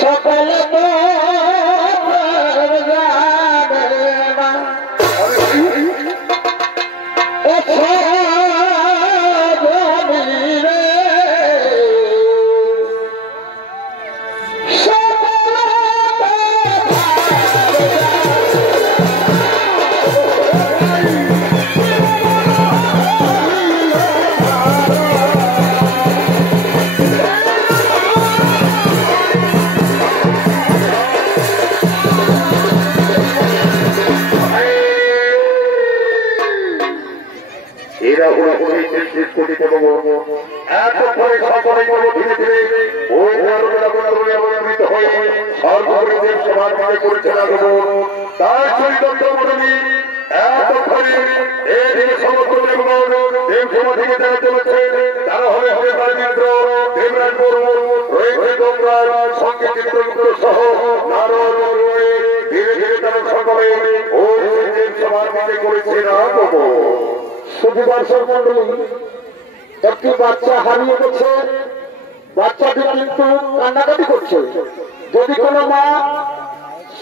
সকল একটি বাচ্চা হারিয়ে গেছে, বাচ্চাটি কিন্তু কান্নাকাটি করছে। যদি কোনো মা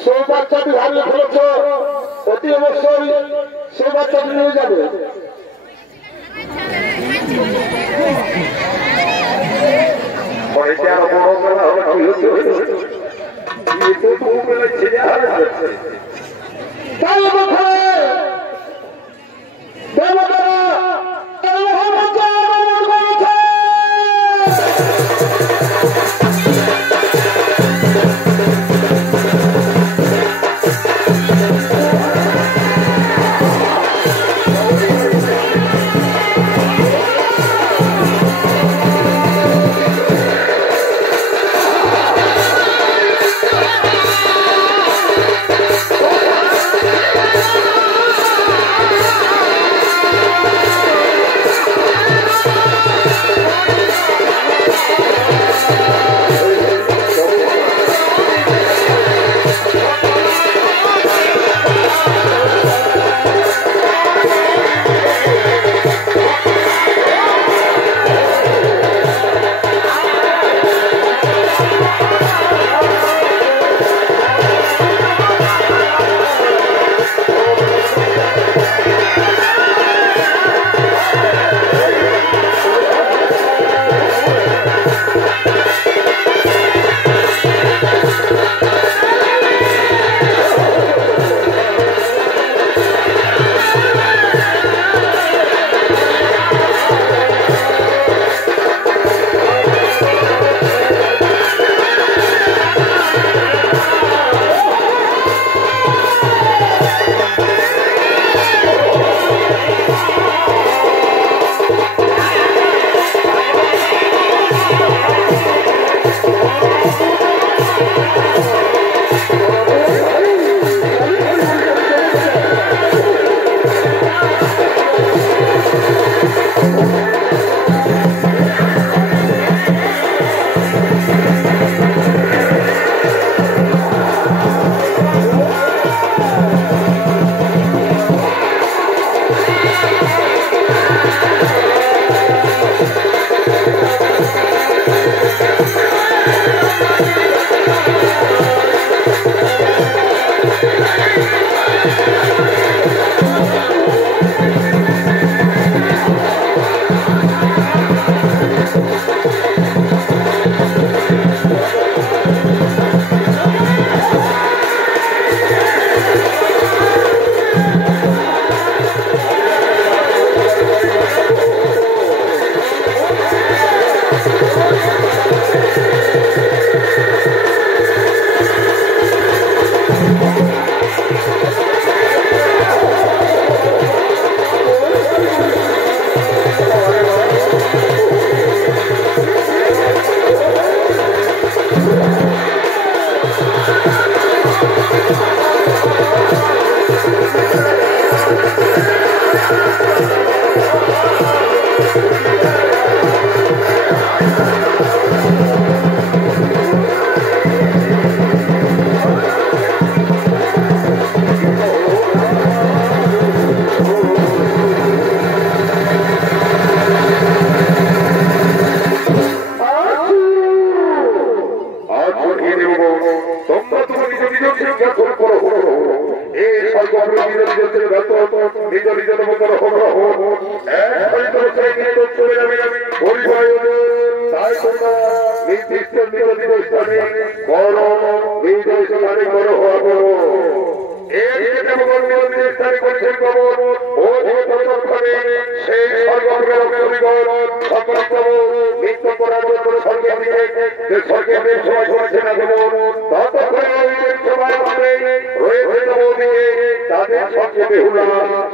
সেই বাচ্চাটি হারিয়ে ফেলেছে, অতি অবশ্যই সেই বাচ্চাটি নিয়ে যাবে।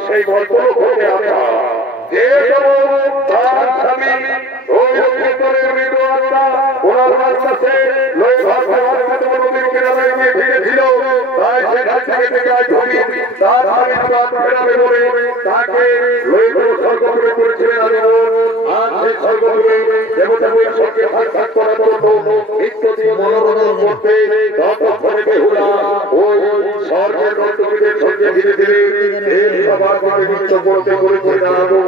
সেই গল্প ঘটে আসা যে তার স্বামী ওই ওনার কাছে ফিরেছিল তাই সেখান থেকে তার ফেরাবে বলে তাকে সর্বপুরে করেছিলেন আর সেই সর্বপুরে দেবতাদের সঙ্গে সাক্ষাৎ করার জন্য নিত্য দিয়ে মনোরঞ্জন করতে ততক্ষণে বেহুলা ওই স্বর্গের নর্তকীদের সঙ্গে ধীরে ধীরে এই সবার করে নৃত্য করতে করেছে দাঁড়াবো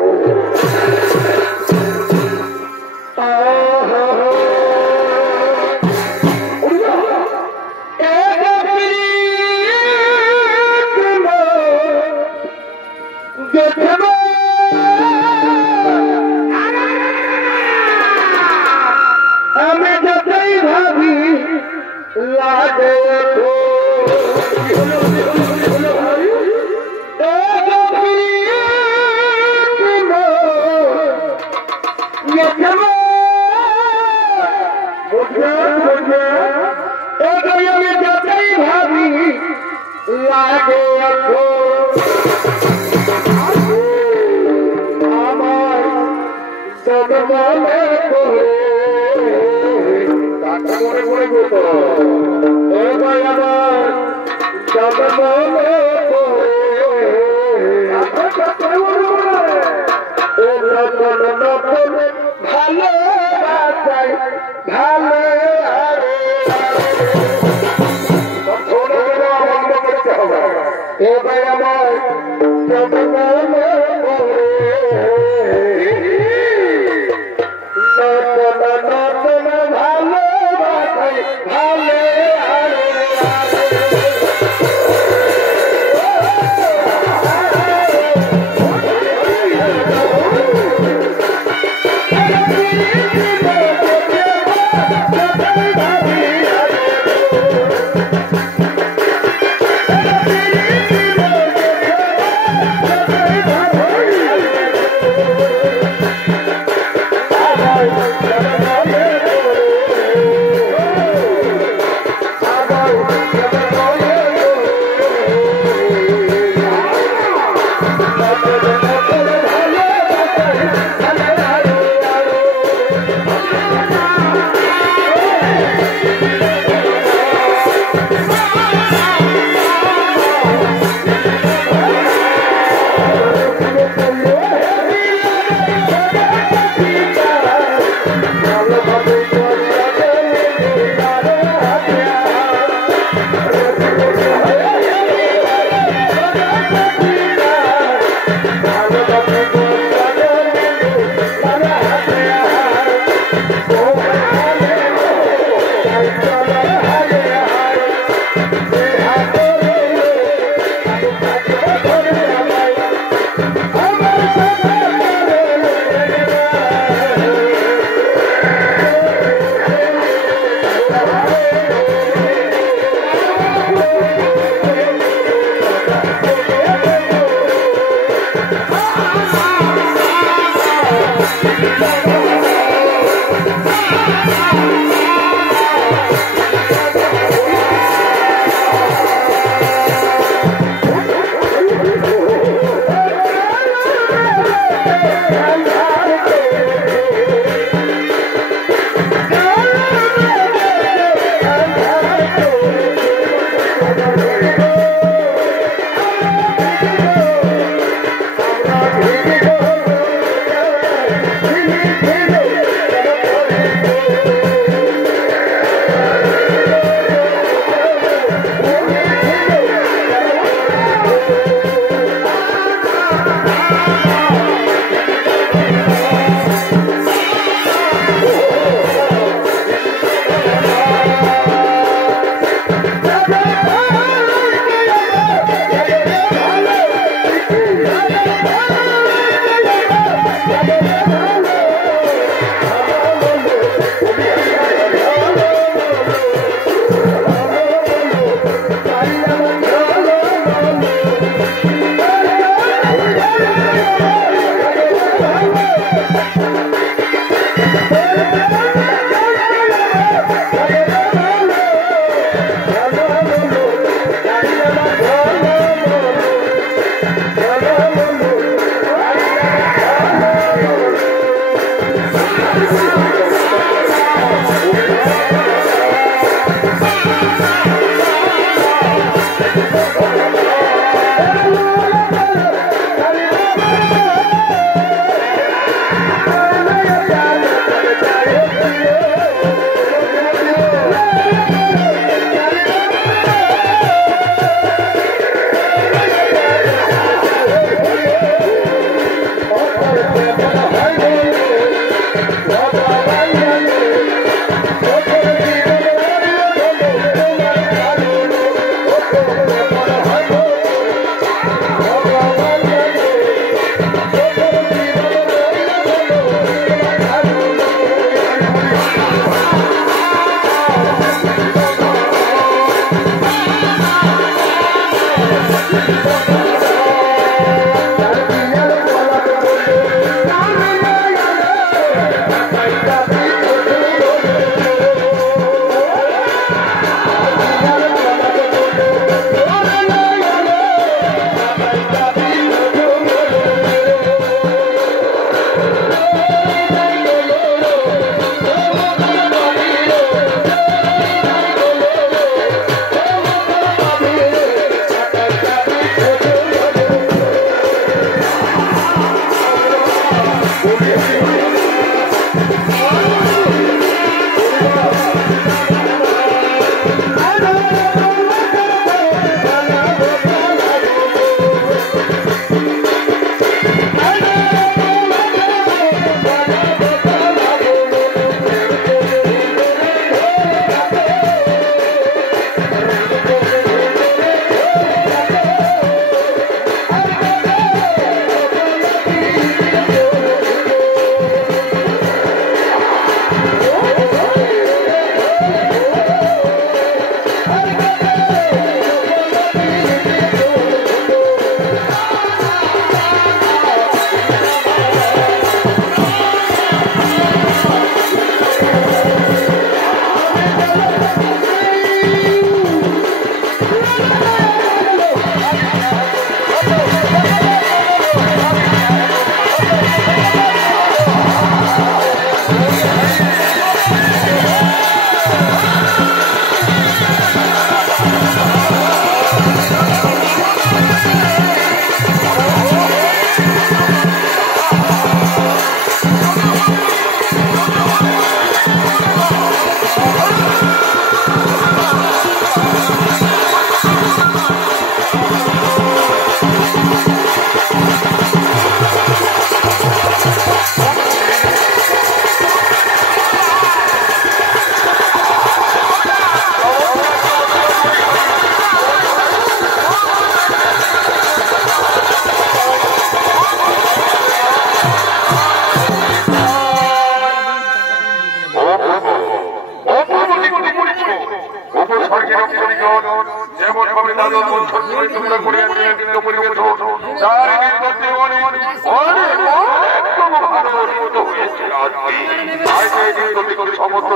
সমস্ত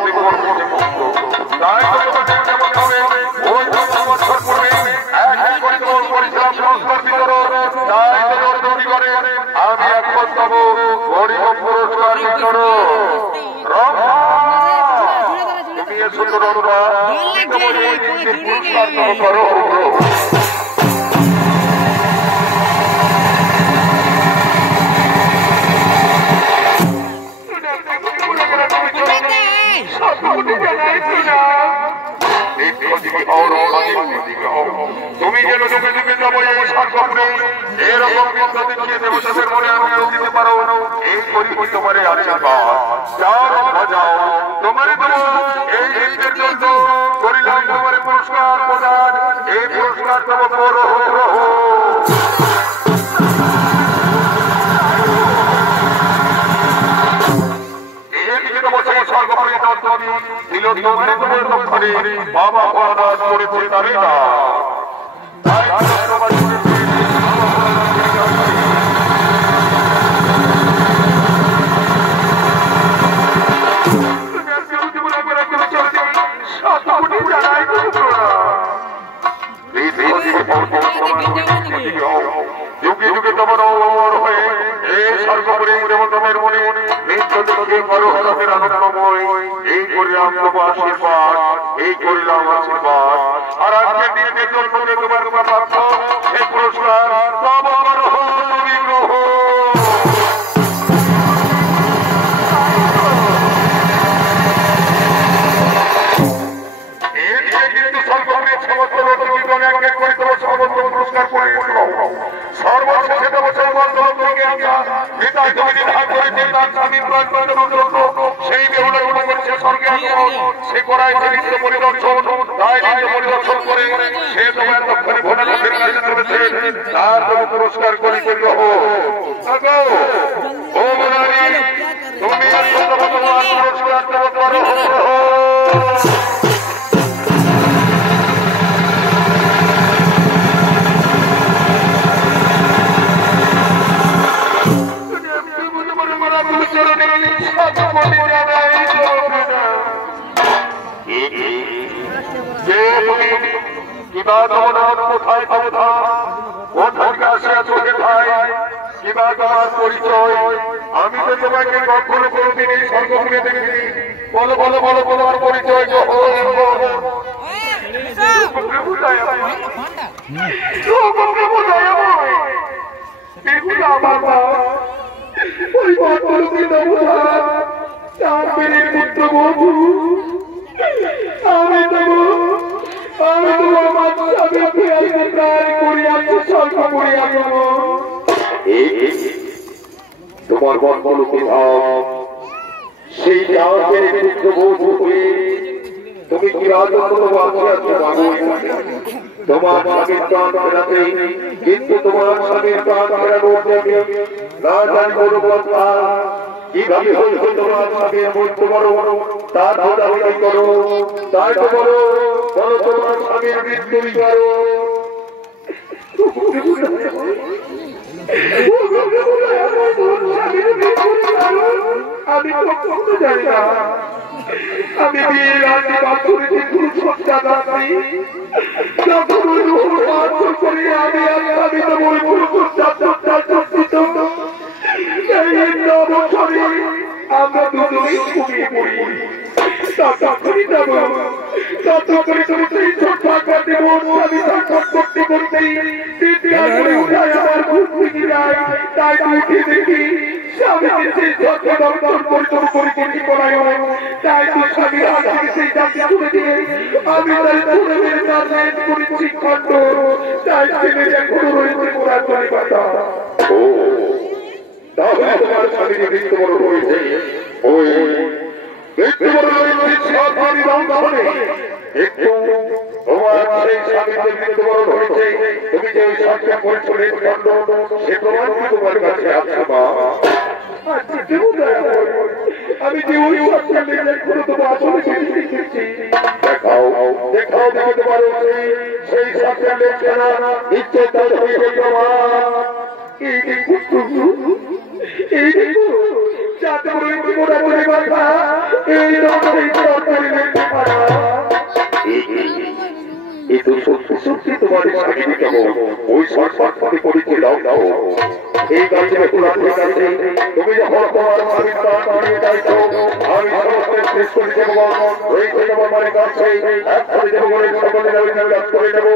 তাই ওই বছর পূর্বে পরিশ্রম সংস্কার বিতরণ তাই তৈরি করে আমি এখন পাব গরিব পুরস্কার বিতরণ তুমি এসো পুরস্কার করো তুমি যেন যুগে যুগে যাবো এই সরকারে এরকম বিদ্যা দেখিয়ে দেবতাদের মনে আনন্দ দিতে পারো এই পরিবর্ত করে যাও তোমার এই নৃত্যের জন্য করিলাম তোমার পুরস্কার প্রদান এই পুরস্কার দেব বাবা প্রদান করেছে তারই না যুগে যুগে তোমার অমর হয়ে এই সর্বোপরি দেবতমের মনে নিত্য দেখে করো হরমের আনন্দময় এই করিলাম তোমার আশীর্বাদ এই করিলাম আশীর্বাদ আর আজকের দিনের জন্য তোমার প্রাপ্ত এই পুরস্কার তোমার বিগ্রহ কিন্তু সর্বোপরি সমস্ত লোকজীবনে এক করে তোমার সমস্ত পুরস্কার করে সর্বশেষে সেই বেহুলা করেছে স্বর্গে সে করায় নিত্য পরিদর্শন তাই নিত্য পরিদর্শন করে সে তোমার দক্ষিণে ভোটাঘাটের কাছে চলেছে তার তুমি পুরস্কার করে ও মনারি তুমি পুরস্কার দেব করো কিবা তোমার কোথায় কোথায় কাছে আছো কোথায় কিবা তোমার পরিচয় আমি তো তোমাকে কখনো কোনোদিন এই সর্বগুণে দেখেছি বলো বলো বলো তোমার পরিচয় পুত্রবধূ আমি তোমার মাঝে প্রায় করিয়াছি স্বল্প করিয়াছি তোমার বর্তমানকে সেই জাহাজের পুত্রবধূ হয়ে তুমি কি তোমার স্বামীর প্রাণ ফেরাতে কিন্তু তোমার স্বামীর প্রাণ ফেরানোর জন্য না জানি কথা কিভাবে হয়েছে তোমার স্বামীর মৃত্যু করো তার খোঁজাখুঁজি করো তাই তো বলো বলো তোমার স্বামীর মৃত্যু করো আমি কখনো জানি না আমি বিয়ের আগে বাছুরিতে পুরুষ হত্যা যাচ্ছি আমি তো বই পুরুষ বছরে আমরা দুজনেই ঘুমিয়ে পড়ি তুমি যে সরকার পরিচয় সে প্রমাণ তোমার কাছে আছে মা আমি যে ওই সরকার দেখাও দেখাও তোমার সেই সরকার ইচ্ছে এই দেখো প্রভু, এই দেখো যাতে মোরা করে কথা এই রকমের তরকারি নিতে পারা। এই তো সত্যি সত্যি তোমার স্বামী কেমন ওই সরকারি পরিচয় দাও দাও। এই গাছের পুরাতন গাছে তুমি যখন তোমার স্বামীর প্রাণ বাড়িয়ে চাইছো, আমি সমস্ত শেষ করে দেবো। ওই ছেলে আমার কাছে এক করে দেবো বলে সকলে কাজ করে দেবো।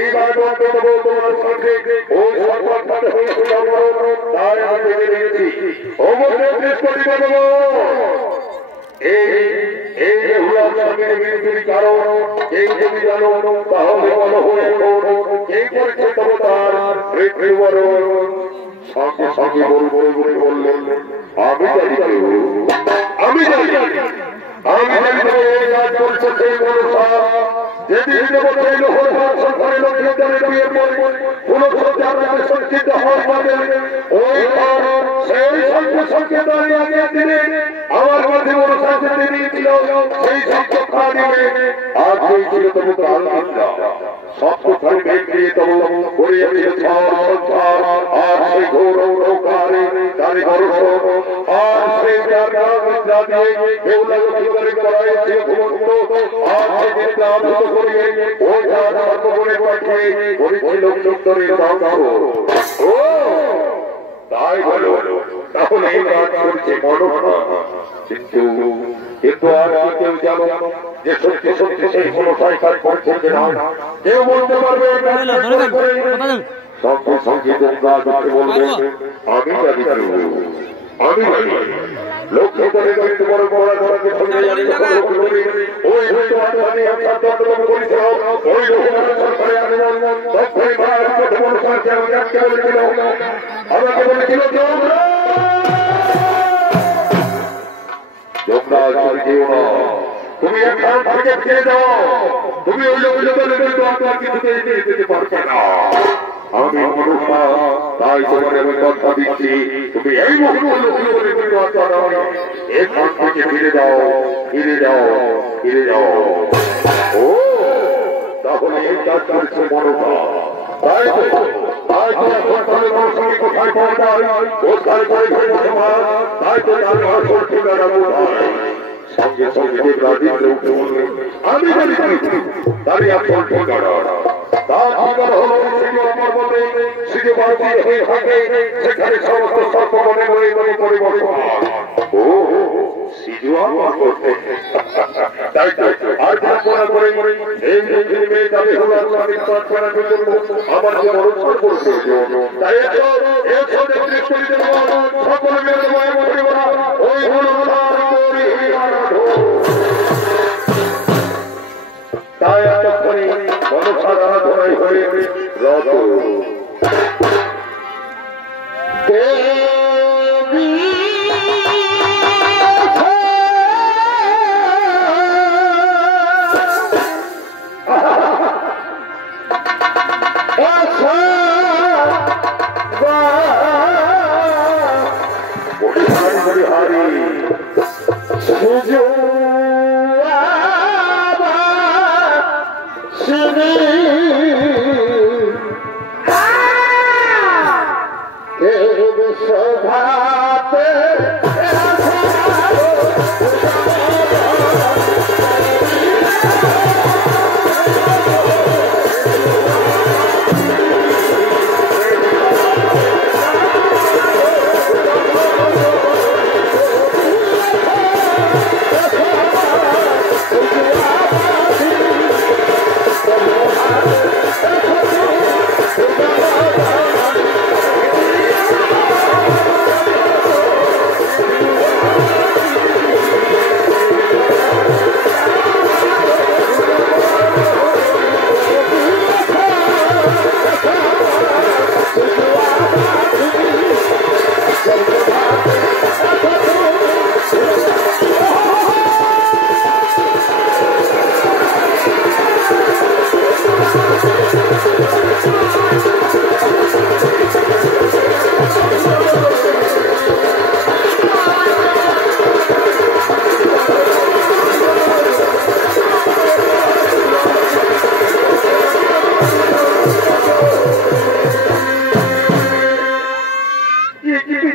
এইবার বলতে দেবো তোমার সঙ্গে ওই সরকার হয়েছে যাবো, তাই আমি ভেবে দিয়েছি অবশ্যই শেষ করে দেবো। এই যে হুলার সঙ্গে বিরোধী কারণ এই যদি জানো তাহলে বলো হয়ে এই পরীক্ষা দেবো তার সঙ্গে সঙ্গে বললেন আমি জানি আমি জানি আমি জানি এই কাজ করছে সেই ভরসা যেদিন দেবো সেই লোক সরকারের লোকজনের বিয়ের পরে কোন সরকার সঞ্চিত হওয়ার পরে ওই সেই সঙ্গে সঙ্গে দাঁড়িয়ে আগে দিনে আমার মধ্যে ভরসা দিয়েছিল সেই সংখ্যক কারণে আর সেই ছিল তবু কাল সব কোথায় বেগ দিয়ে তবু গড়িয়ে দিয়েছে আর সেই গৌরব নৌকারে তারই ভরসা আর সেই কেউ করে করাইছিল আর সেদিন আবদ্ধ করিয়ে ওই করে পাঠিয়ে করেছিল সুন্দরের ও তাই বলো তাহলে এই কাজ করছে মনোভাব কিন্তু কিন্তু আর কেউ জানো যে সত্যি সত্যি সেই কোনো কাজ করছে কিনা কেউ বলতে পারবে সঙ্গে সঙ্গে তোমরা বলবে আমি জানি আমি লক্ষ্য করে দেখতে বড় বড় ধরনের সঙ্গে ওই ওই সরকারে আমাকে বলেছিল তুমি একবার থেকে ফিরে যাও, তুমি ওই লোক কিছুতে যেতে পারবে না। আমি মনুষ্য তাই তোমার আমি কথা দিচ্ছি তুমি এই মুহূর্তে এখান থেকে ফিরে যাও ফিরে যাও ফিরে যাও। ও তাহলে এই কাজ করছে মনুষ্য তাই তো তাই তো এখন তাহলে মনুষ্যকে কোথায় পাওয়া যায় কোথায় করে তাই তো তার আসল ঠিকানা কোথায় সঙ্গে সঙ্গে দেখলাম আমি জানি তারই আসল ঠিকানা তার ঠিকানা হলো সিজু বাড়তি হয়ে থাকে সেখানে সমস্ত সর্ব মনে মনে মনে পরিবর্তন। ও সিজু আমার করতে তাই আর মনে করে মনে এই মেয়ে যাবে হলো স্বামীর প্রার্থনা জন্য আমার যে অনুসরণ করছে তাই সকলে মিলে ওই তাই এতক্ষণে মনসার আরাধনায় হয়ে রত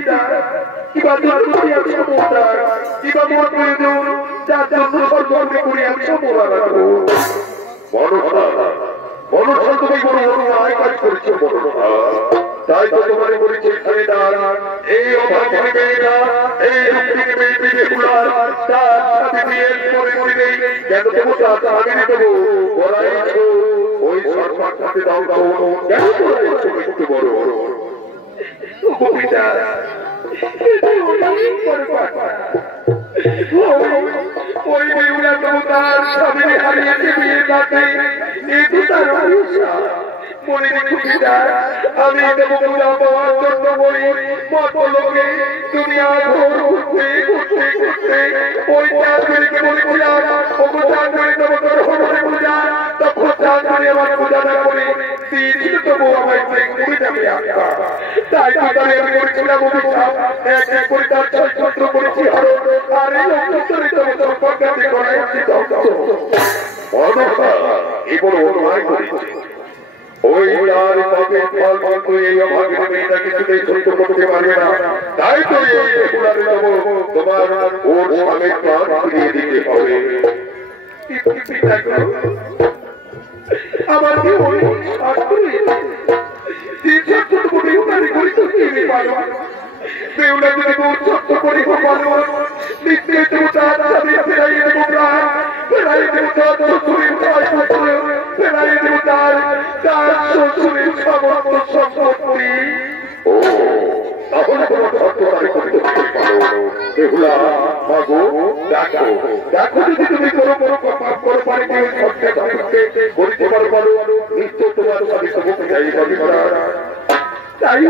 পিতা কিবা দুর্গতি আছে মোদার কিবা মোর করে দেও যার জন্য সর্বমে করে আছে মোরা রাখো মনুষ্য তুমি বড় অন্যায় কাজ করেছো মনুষ্য তাই তো তোমার বলেছি খরিদার এই অভাগিনী মেয়েরা এই রুক্মিণী মেয়ে বিবেকুলার তার সাথে বিয়ের পরে দিলেই কেন দেবতা স্বামী দেবো বলাইছো ওই সরকার সাথে দাও দাও কেন বলাইছো একটু বড় পিতা ওই বেউলা দেবতার স্বামী হারিয়েছে বিয়ের রাতে এটি তার মনে রেখে পিতা আমি দেবগুলা পাওয়ার জন্য বলি মত লোকে দুনিয়া ঘুরতে ঘুরতে ঘুরতে ওই চাঁদগুলিকে বলেছিলাম ওগো চাঁদগুলি দেবতার হরে পূজা তখন চাঁদগুলি আমার পূজা না করে দিয়েছিল তবু আমার ঘুরে যাবে তাই পিতারে আমি বলেছিলাম অভিশাপ এক এক করে তার ছত্র করেছি হরণ আর এই অন্তরে দেবতার প্রজ্ঞাতে করাইছি এবার অন্যায় করেছি ওই তার পাপের ফল কিন্তু এই অভাগিনী মেয়েটা কিছুতেই সহ্য করতে পারবে না তাই তো এই বেহুলারে দেব তোমার ওর স্বামীর প্রাণ ফিরিয়ে দিতে হবে আমার কি ওই বেহুলা যদি বহু ছোট্ট করি ভালো নিশ্চয় দেবতার স্বামী ফেরাই দেব প্রাণ ফেরাই দেবতার শ্বশুরের ভয় ফেরাই দেবতার তার শ্বশুরের সমস্ত সম্পত্তি তাহলে কোনো সত্যতারে করতে পারো বেহুলা মাগো দেখো দেখো যদি তুমি কোনো কোনো পাপ করো পারে কেউ সত্যে করিতে পারো নিশ্চয় তোমার স্বামী তোমাকে যাই পাবি তাই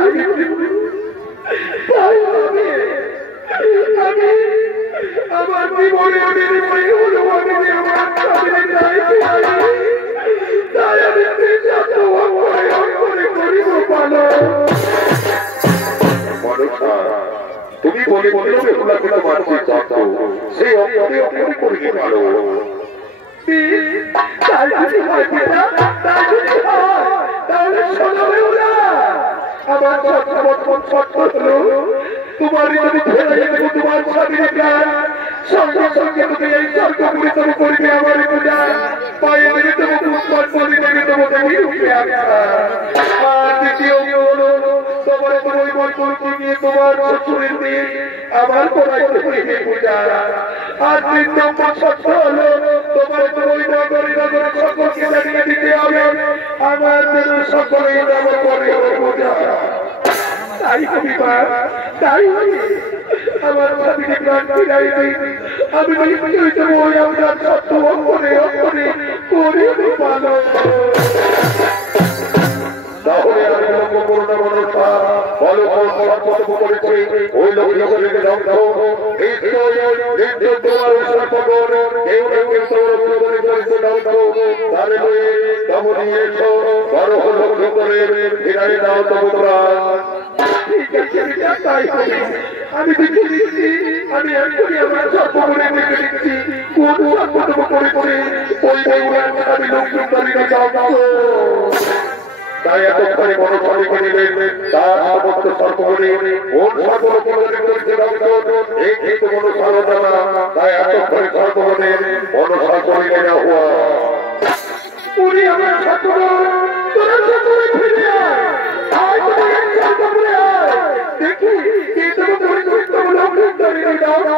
আমার জীবনে বিনিময় হলো আমি আমার স্বামীর দায়িত্ব তাই আমি করিব পালো তুমি বলে বলে বেহুলা কোনো মানসিক চাচ্ছ সেই অপরে অপরে করিতে পারো তাই যদি হয় পিতা তাই যদি হয় তাহলে শোনো বেহুলা আমার সত্য হলো তোমার যদি ফেলে দেবো তোমার স্বামীর প্রাণ সঙ্গে সঙ্গে তুমি এই স্বর্গপুরে তুমি করবে আমার পূজা পায়ে দেবে দেবো পুষ্পার পরে দেবে দেবো দেবী উঠে আর দ্বিতীয় হলো তোমার ওই বৈকুণ্ঠে গিয়ে তোমার শ্বশুরের দিয়ে আবার করাইতে হইবে পূজা আর 3 নম্বর সত্য হলো তোমার ওই নগরী নগরে সকলকে জানিয়ে দিতে হবে আমার যেন সকলেই নাম করে পূজা তাই কবিবা তাই আমার স্বামীকে প্রাণ ফিরাই দিই আমি ওই আপনার সত্য অঙ্গনে অঙ্গনে করে পালো তাহলে আমি লক্ষ্য করো না মনসা বলো সর্বতম করেছে ওই লোককে ধ্বংস নিশ্চয় তোমার সর্বগণ কেউ না কেউ তোমার প্রবলে করেছে ধ্বংস তাহলে তেমনি এসো বড় লক্ষ্য করে ফিরাই দাও তোমরা ঠিক আছে তাই হবে আমি দেখে দিচ্ছি আমি এখনই আমার সর্বগুণে দেখে দিচ্ছি কোন সর্বতম করেছে ওই বেউলার আমি লোকদারিকে ধ্বংস তাই এতক্ষণে মনে সবাইকে নিলেন তার সমস্ত সর্বগুণে কোন সর্বগুণে করেছে এই কিন্তু মনে সর্বদানা তাই এতক্ষণে সর্বগুণে মনে সর্বগুণে না হওয়া উনি আমার সর্বগুণ তোরা সর্বগুণে ফিরে আয় সর্বগুণে আয় দেখি কে তোমার পরিচিত লোকদারিকে দাও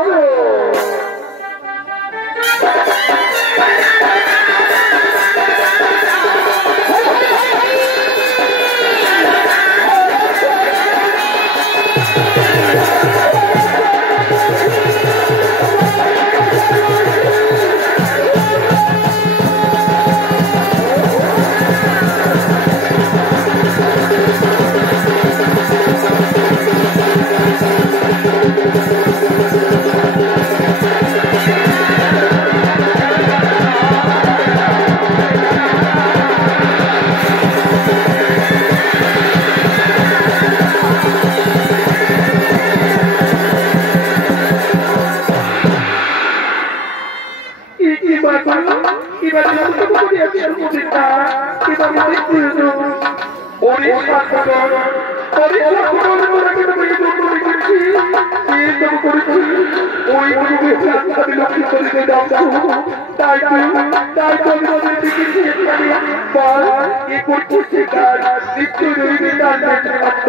ওই পরিবেশে আমি লক্ষ্য করে দাও তাই তো আমাদের দিকে এই করছে কাজ নিশ্চয় রইবে তার মাত্র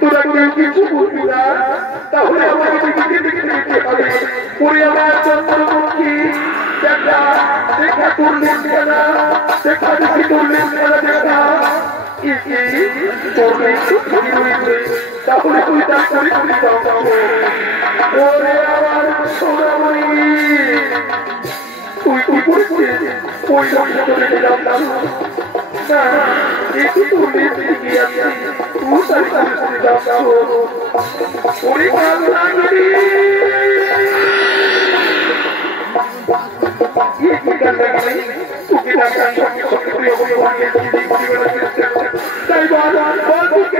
তোরা কেউ কিছু বলবি না তাহলে আমাকে দিকে দিকে নিতে হবে পরে আমার চন্দ্রমুখী দেখা দেখা করলেন খেলা দেখা দেখি করলেন খেলা দেখা তাহলে তুই তার করে করে দাও ওরে আমার সোনামণি তুই তুই করছিস ওই লক্ষ্য করে দিলাম না একটু তুলে দিয়ে আসি তুই তার করে দাও ওরে কান্না করি কি কান্না করি তুই টাকা সঙ্গে সঙ্গে প্রিয় বলে বলে তাই বল তুই কেন কেন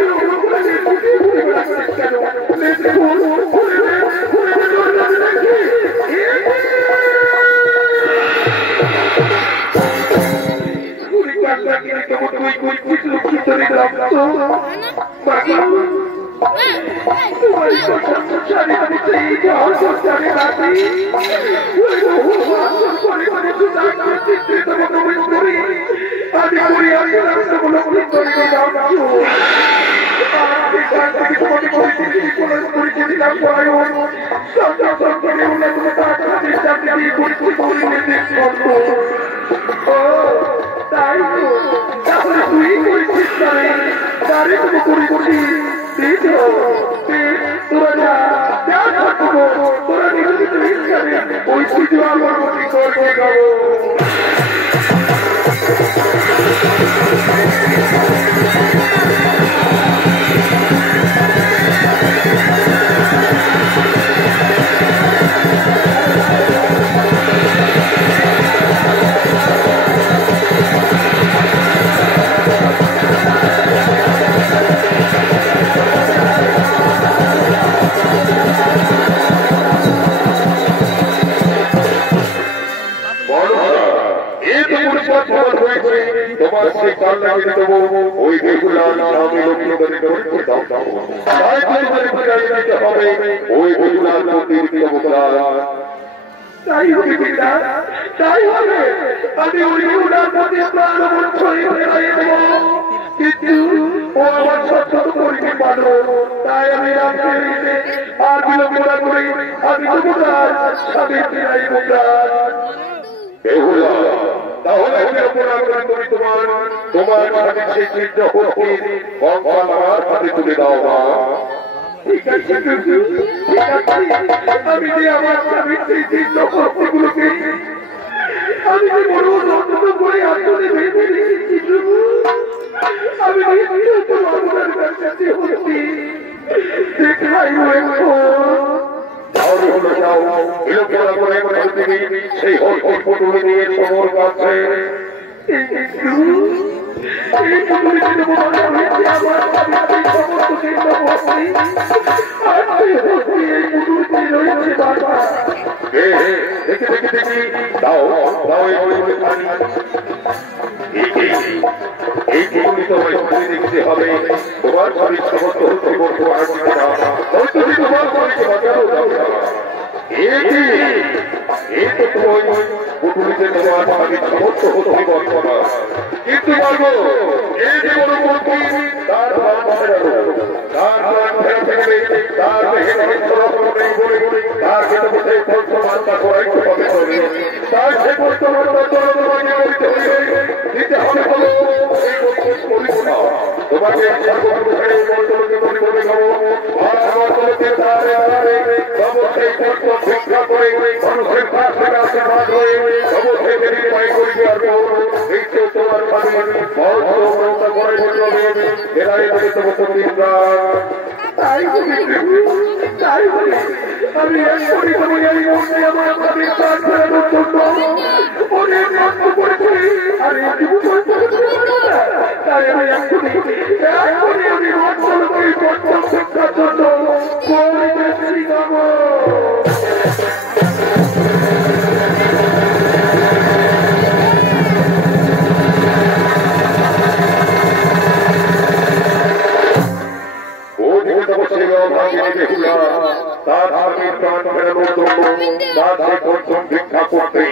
তার সে প্রথম ভিক্ষা করতে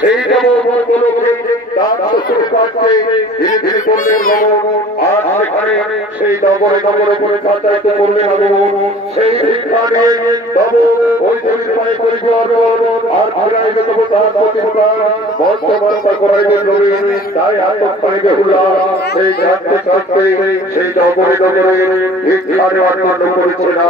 সেই নবগুলোকে তার শ্বশুর পাচ্ছে ধীরে ধীরে করলেন আর সেখানে সেই নগরে নগরে করে যাতায়াত করলেন সেই ভিক্ষা নিয়ে তব ওই দেবীর পায়ে পরিবার আর ফিরাইবে তবু তার প্রতিভা বর্তমানটা করাইবে নবী তাই আটক পাইবে হুলা সেই যাত্রে থাকতে সেই নগরে নগরে ভিক্ষা নেওয়ার জন্য করেছে না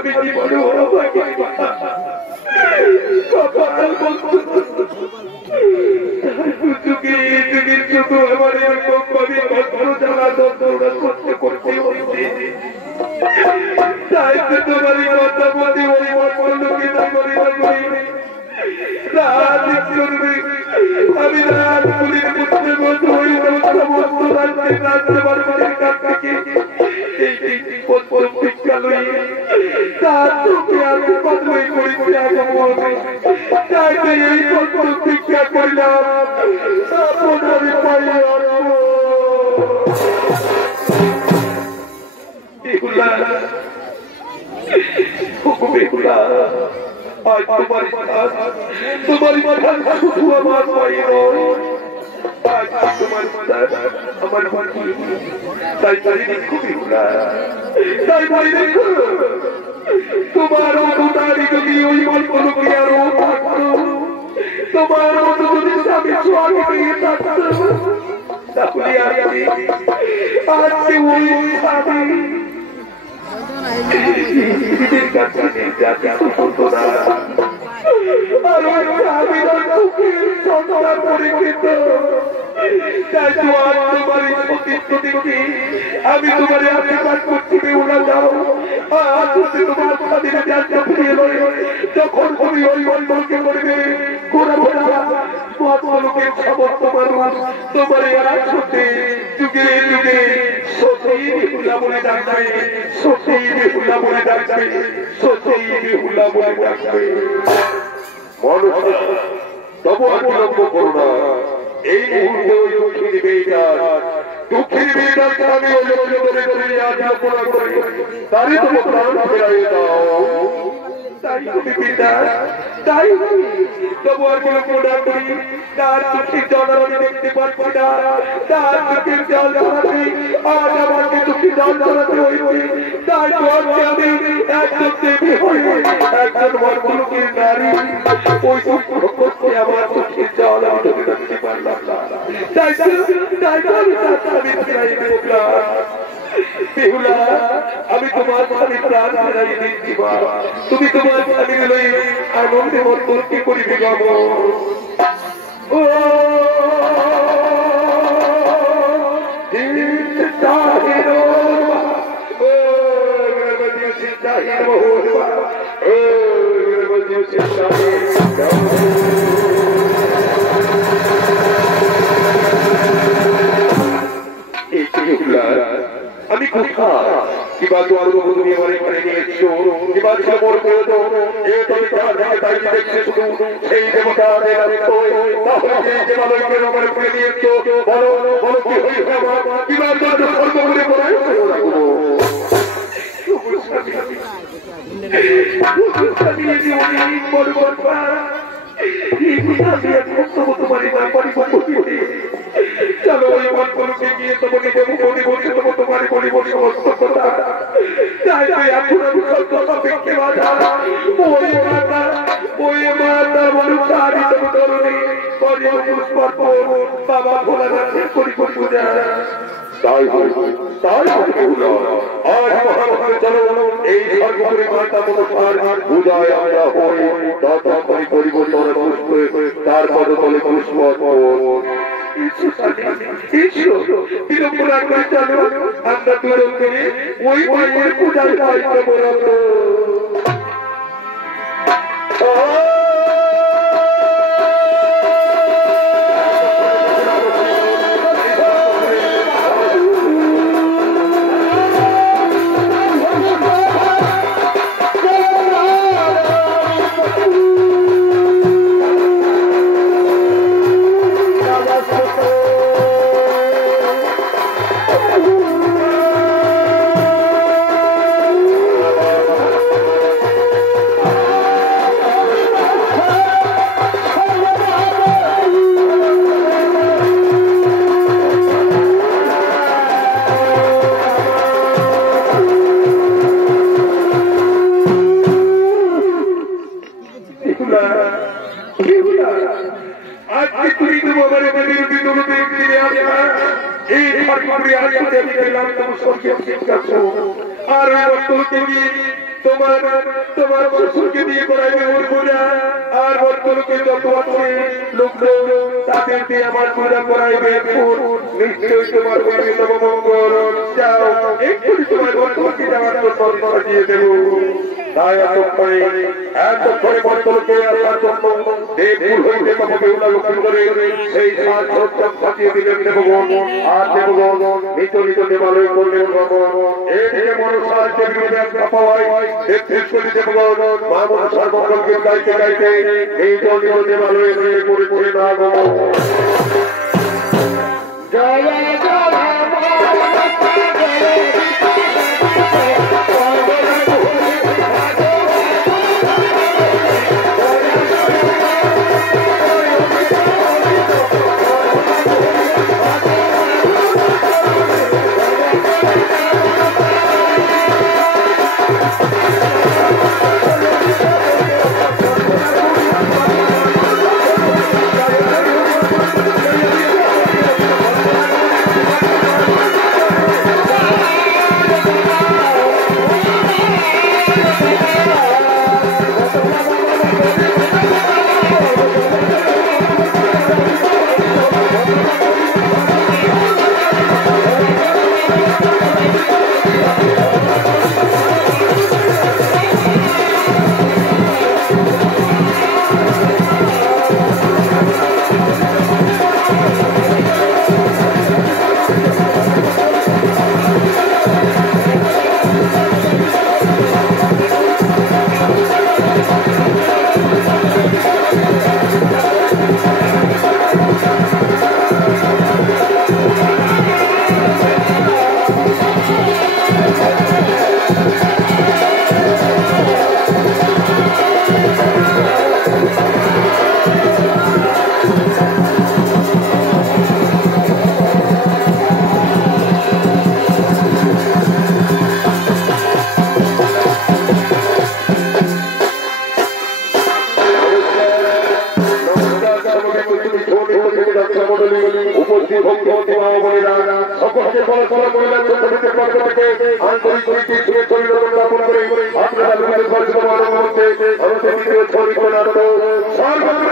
আমি জীবনে ওরা পাইনি কপাল বন্ধু যুগে যুগের শুধু আমার এরকম ভাবে ভদ্র জ্বালা যন্ত্রণা করতে করতে হয়েছে তাই তো তোমারই কথা বলতে ওই মনকে না করি না করি রাত করবে আমি রাত পুলিশ করতে বলতে ওই সমস্ত রাজ্যে মানুষের কাছ থেকে এই প্রথম শিক্ষা লইয়ে তার চোখে আমি কতই করি আগমন তাই তো এই প্রথম শিক্ষা করিলাম আপনার পাইয়া আজ তোমার শুধু আমার পায়ে তোমার আমার তাই খুবই তাই তোমার অনুদারি যদি ওই মনগুলোকে আরো থাকতো তোমার মতো যদি আমি স্বামী পেয়ে থাকতো তাহলে আজকে ওই স্বামী নিজের কাছে করতো না আর ওই স্বামীর চোখের সন্তান পরীক্ষিত তাই তো আজ তোমার এই প্রতিশ্রুতি আমি তোমার আশীর্বাদ করছি বেউলা যাও আজ তোমার স্বাধীনতা জানতে ফিরিয়ে লয় যখন তুমি ওই মন্ডলকে করবে ঘোরা ঘোরা মহাত্মালোকের সমস্ত মানুষ তোমার রাজতে যুগে যুগে সত্যি বেহুলা বলে ডাকবে সত্যি বেহুলা বলে ডাকবে সত্যি বেহুলা বলে ডাকবে মানুষ তবু আর বিলম্ব করো না এই মুহূর্তে ওই দুঃখী মেয়েটার আমি অপরাধ করি তারই তো প্রাণ ফেরাইয়ে দাও তাই তুমি পিতা তাই তবু আর বিলম্ব না করি তার চোখের জল আমি দেখতে পারছি না তার চোখের জল ধরাতে আজ আমাকে চোখের জল ধরাতে হইবে তাই তো আজকে আমি একজন দেবী হয়ে একজন মর্মলোকের নারী ওই দুঃখ করতে আমার চোখের জল আমি ধরে রাখতে পারলাম না তাই আমি বেহুলা আমি তোমার স্বামী প্রাণ হারাই দিচ্ছি তুমি তোমার স্বামী লই আনন্দে মর্মকে করিবে গম ও আমি কোথায় কিবা তোমার তুমি আমার এখানে নিয়েছো কিবা ছিল মোর করে তো এই তুমি তার তাই দেখছে শুধু সেই দেবতাদের তাহলে সেই দেবালয়কে আমার করে নিয়েছো বলো বলো কি হয়েছে আমার কিবা জন্য স্বর্গ করে পড়াই চলো ওই মনগুলোকে গিয়ে তোমাকে দেবো তোমার বলিব সমস্ত কথা তাই এখন আমি সত্য সাপেক্ষে বাধা ওই মাতা মনুষ্যারি তরুণী বাবা ভোলা রাখে করি পূজা তাই তাই আজ মহাভারত চলো এই সর্বোপরি মাতা মনসার পূজায় আমরা হই তথাপরি পরিবর্তন পুষ্প তার পদতলে পুষ্প আমরা দুজন করে ওই মায়ের পূজায় দায়িত্ব বরাদ্দ তোমার শ্বশুরকে দিয়ে করাইবে ওর পূজা, আর বর্তমানকে যত আছে লোক তাদের দিয়ে আমার পূজা করাইবে। নিশ্চয়ই তোমার বাড়ি তব মঙ্গল। যাও এক্ষুনি তোমার বর্তমানকে যাওয়ার জন্য দিয়ে দেব। তাই এতক্ষণে বর্তমানকে আসার জন্য দেবপুর হইতে তোমাকে উল্লাঘন করে সেই সাত সত্যম সাজিয়ে দিলেন দেবগণ। আর দেবগণ নিজ নিজ দেবালয় করলেন ভ্রমণ। এদিকে মনসার দেবীর ব্যাখ্যা পাওয়ায় দেবগণ মা মনসার মঙ্গলকে গাইতে গাইতে নিজ নিজ দেবালয়ে হয়ে পড়েছিলেন আগমন। জয় উপস্থিত ভক্তি মহাবলীরা সকলকে পরস্পর মহিলার ছবিতে পক্ষ থেকে আন্তরিক প্রীতি শুভেচ্ছা জ্ঞাপন করে আপনারা বিভিন্ন পরিষেবার মধ্যে আমাদের ভিডিও ছবি করে সর্বত্র